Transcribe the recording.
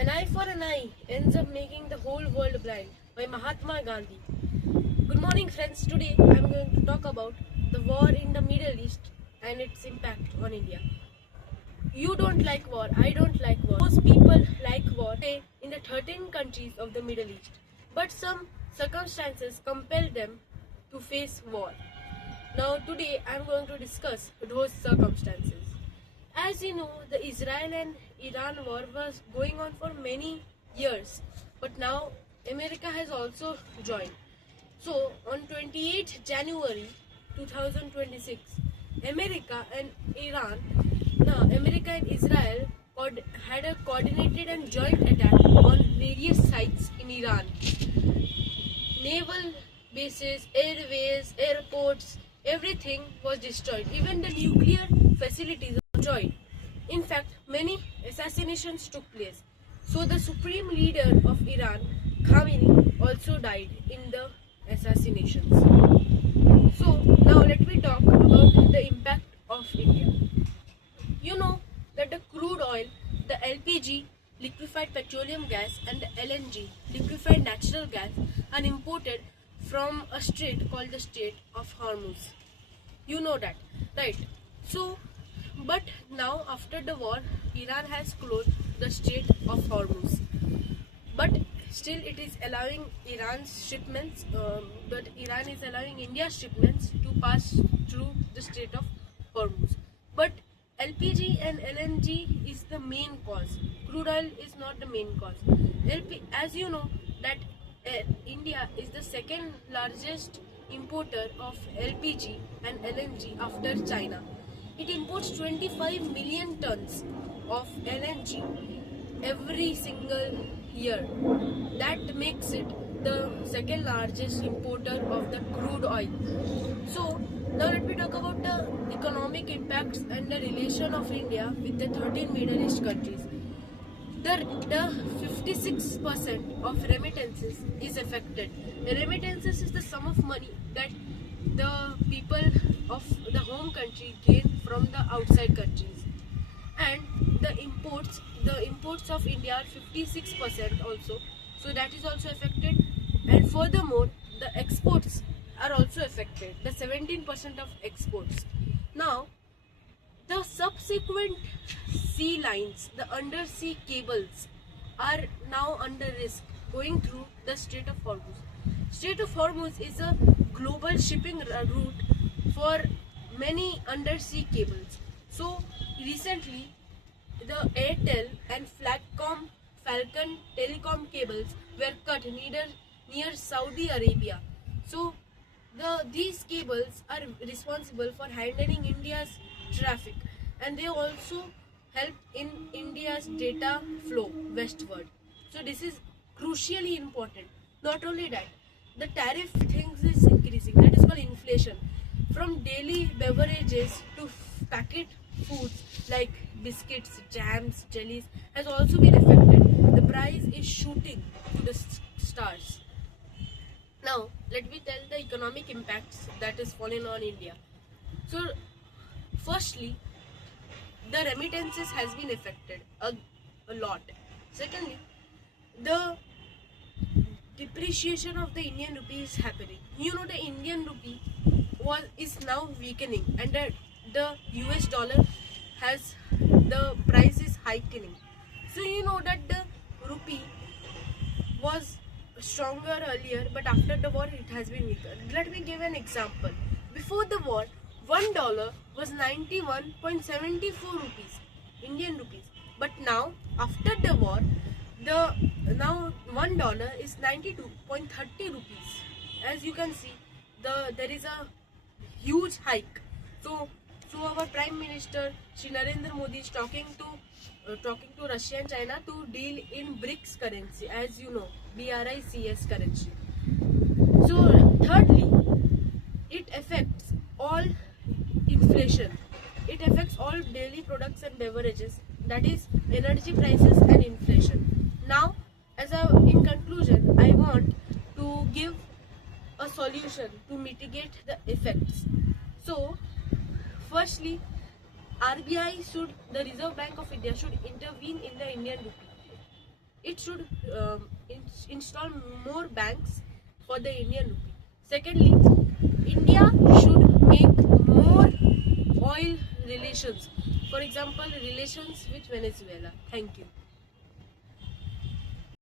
An eye for an eye ends up making the whole world blind by Mahatma Gandhi. Good morning, friends. Today I am going to talk about the war in the Middle East and its impact on India. You don't like war, I don't like war. Most people like war in the 13 countries of the Middle East, but some circumstances compel them to face war. Now, today I am going to discuss those circumstances. As you know, the Israel and Iran war was going on for many years, but now America has also joined. So, on 28th January 2026, America and America and Israel had a coordinated and joint attack on various sites in Iran. Naval bases, airways, airports, everything was destroyed. Even the nuclear facilities were destroyed. In fact, many assassinations took place. So the supreme leader of Iran, Khamenei, also died in the assassinations. So now let me talk about the impact of India. You know that the crude oil, the LPG, liquefied petroleum gas, and the LNG, liquefied natural gas, are imported from a strait called the Strait of Hormuz. You know that, right? So, but now after the war, Iran has closed the Strait of Hormuz. But still, it is allowing Iran's shipments. But Iran is allowing India's shipments to pass through the Strait of Hormuz. But LPG and LNG is the main cause. Crude oil is not the main cause. As you know that India is the second largest importer of LPG and LNG after China. It imports 25 million tons of LNG every single year. That makes it the second largest importer of the crude oil. So now let me talk about the economic impacts and the relation of India with the 13 Middle East countries. The 56% of remittances is affected. Remittances is the sum of money that the people of the home country gain from the outside countries. And the imports of India are 56% also. So that is also affected. And furthermore, the exports are also affected. The 17% of exports. Now, the subsequent sea lines, the undersea cables, are now under risk going through the Strait of Hormuz. Strait of Hormuz is a global shipping route for many undersea cables. So recently, the Airtel and Falcon telecom cables were cut near Saudi Arabia. So these cables are responsible for handling India's traffic, and they also help in India's data flow westward. So this is crucially important. Not only that, the tariff things is increasing. That is called inflation. From daily beverages to packet foods like biscuits, jams, jellies has also been affected. The price is shooting to the stars. Now, let me tell the economic impacts that is fallen on India. So, firstly, the remittances has been affected a lot. Secondly, the depreciation of the Indian rupee is happening. You know, the Indian rupee is now weakening, and the US dollar has the price is hiking. So you know that the rupee was stronger earlier, but after the war it has been weaker. Let me give an example. Before the war, $1 was 91.74 rupees, Indian rupees. But now, after the war, now $1 is 92.30 rupees. As you can see, there is a huge hike. So our Prime Minister Shri Narendra Modi is talking to Russia and China to deal in BRICS currency, as you know, BRICS currency. So thirdly, it affects all inflation. It affects all daily products and beverages, that is energy prices and inflation. Now, in conclusion, I want to give a solution to mitigate the effects. So, firstly, the Reserve Bank of India should intervene in the Indian rupee. It should install more banks for the Indian rupee. Secondly, India should make more oil relations. For example, relations with Venezuela. Thank you.